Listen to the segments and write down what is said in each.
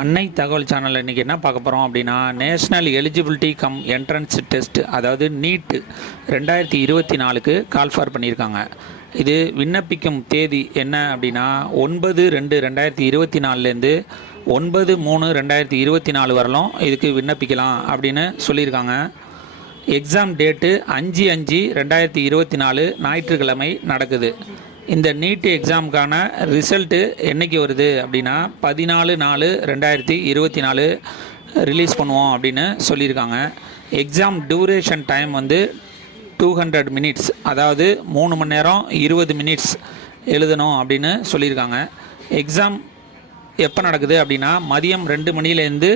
அன்னை தகவல் சேனலில் இன்றைக்கி என்ன பார்க்க போகிறோம் அப்படின்னா, national eligibility come entrance test, அதாவது நீட் 2024க்கு கால் ஃபார் பண்ணியிருக்காங்க. இது விண்ணப்பிக்கும் தேதி என்ன அப்படின்னா 9/2/2024லேருந்து 9/3/2024 வரலும் இதுக்கு விண்ணப்பிக்கலாம் அப்படின்னு சொல்லியிருக்காங்க. எக்ஸாம் டேட்டு 5/5/2024 ஞாயிற்றுக்கிழமை நடக்குது. இந்த நீட் எக்ஸாமுக்கான ரிசல்ட்டு என்றைக்கு வருது அப்படின்னா 14/4/2024 ரிலீஸ் பண்ணுவோம் அப்படின்னு சொல்லியிருக்காங்க. எக்ஸாம் டியூரேஷன் டைம் வந்து 200 மினிட்ஸ், அதாவது 3 மணி நேரம் 20 மினிட்ஸ் எழுதணும் அப்படின்னு சொல்லியிருக்காங்க. எக்ஸாம் எப்போ நடக்குது அப்படின்னா மதியம் 2 மணிலேருந்து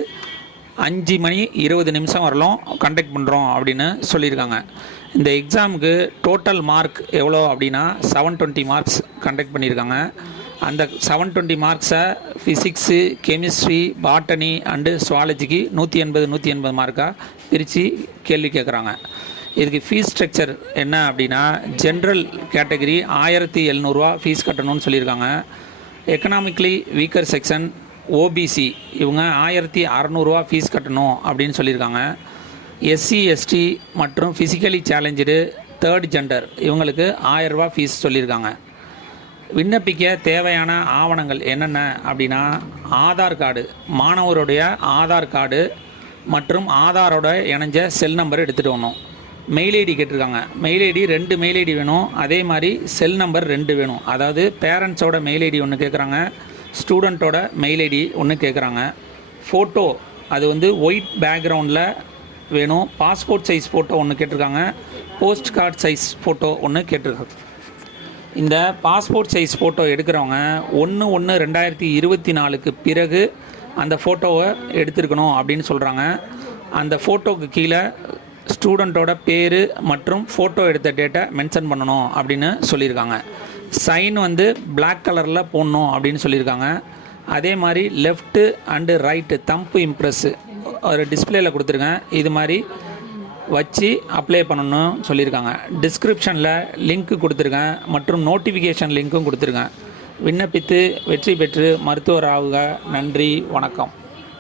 5 மணி 20 நிமிஷம் வரலும் கண்டக்ட் பண்ணுறோம் அப்படின்னு சொல்லியிருக்காங்க. இந்த எக்ஸாமுக்கு டோட்டல் மார்க் எவ்வளோ அப்படின்னா 720 மார்க்ஸ் கண்டக்ட் பண்ணியிருக்காங்க. அந்த 720 மார்க்ஸை ஃபிசிக்ஸு, கெமிஸ்ட்ரி, பாட்டனி அண்டு சுவாலஜிக்கு 180 மார்க்காக பிரித்து கேள்வி கேட்குறாங்க. இதுக்கு ஃபீஸ் ஸ்ட்ரக்சர் என்ன அப்படின்னா ஜென்ரல் கேட்டகரி 1700 ஃபீஸ் கட்டணும்னு சொல்லியிருக்காங்க. எக்கனாமிக்கலி வீக்கர் செக்ஷன் ஓபிசி இவங்க 1600 ஃபீஸ் கட்டணும் அப்படின்னு சொல்லியிருக்காங்க. எஸ்சி எஸ்டி மற்றும் ஃபிசிக்கலி சேலஞ்சு தேர்ட் ஜெண்டர் இவங்களுக்கு 1000 ஃபீஸ் சொல்லியிருக்காங்க. விண்ணப்பிக்க தேவையான ஆவணங்கள் என்னென்ன அப்படின்னா ஆதார் கார்டு, மாணவருடைய ஆதார் கார்டு மற்றும் ஆதாரோட இணைஞ்ச செல் நம்பர் எடுத்துகிட்டு வரணும். மெயில் ஐடி கேட்டிருக்காங்க. மெயில் ஐடி 2 மெயில் ஐடி வேணும். அதே மாதிரி செல் நம்பர் 2 வேணும். அதாவது பேரண்ட்ஸோட மெயில் ஐடி ஒன்று கேட்குறாங்க, ஸ்டூடெண்ட்டோட மெயில் ஐடி ஒன்று கேட்குறாங்க. ஃபோட்டோ அது வந்து ஒயிட் பேக்ரவுண்டில் வேணும். பாஸ்போர்ட் சைஸ் ஃபோட்டோ ஒன்று கேட்டிருக்காங்க. போஸ்ட் கார்டு சைஸ் ஃபோட்டோ ஒன்று கேட்டிருக்காங்க. இந்த பாஸ்போர்ட் சைஸ் ஃபோட்டோ எடுக்கிறவங்க 1/1/2024க்கு பிறகு அந்த ஃபோட்டோவை எடுத்துருக்கணும் அப்படின்னு சொல்கிறாங்க. அந்த ஃபோட்டோவுக்கு கீழே ஸ்டூடெண்ட்டோட பேர் மற்றும் ஃபோட்டோ எடுத்த டேட்டை மென்ஷன் பண்ணணும் அப்படின்னு சொல்லியிருக்காங்க. சைன் வந்து பிளாக் கலரில் போடணும் அப்படின்னு சொல்லியிருக்காங்க. அதே மாதிரி லெஃப்ட்டு அண்டு ரைட்டு தம்பு இம்ப்ரெஸ்ஸு ஒரு டிஸ்பிளேயில் கொடுத்துருக்கேன். இது மாதிரி வச்சு அப்ளை பண்ணணும்னு சொல்லியிருக்காங்க. டிஸ்கிரிப்ஷனில் லிங்க் கொடுத்துருக்கேன் மற்றும் நோட்டிஃபிகேஷன் லிங்க்கும் கொடுத்துருக்கேன். விண்ணப்பித்து வெற்றி பெற்று மருத்துவர் ஆகுக. நன்றி, வணக்கம்.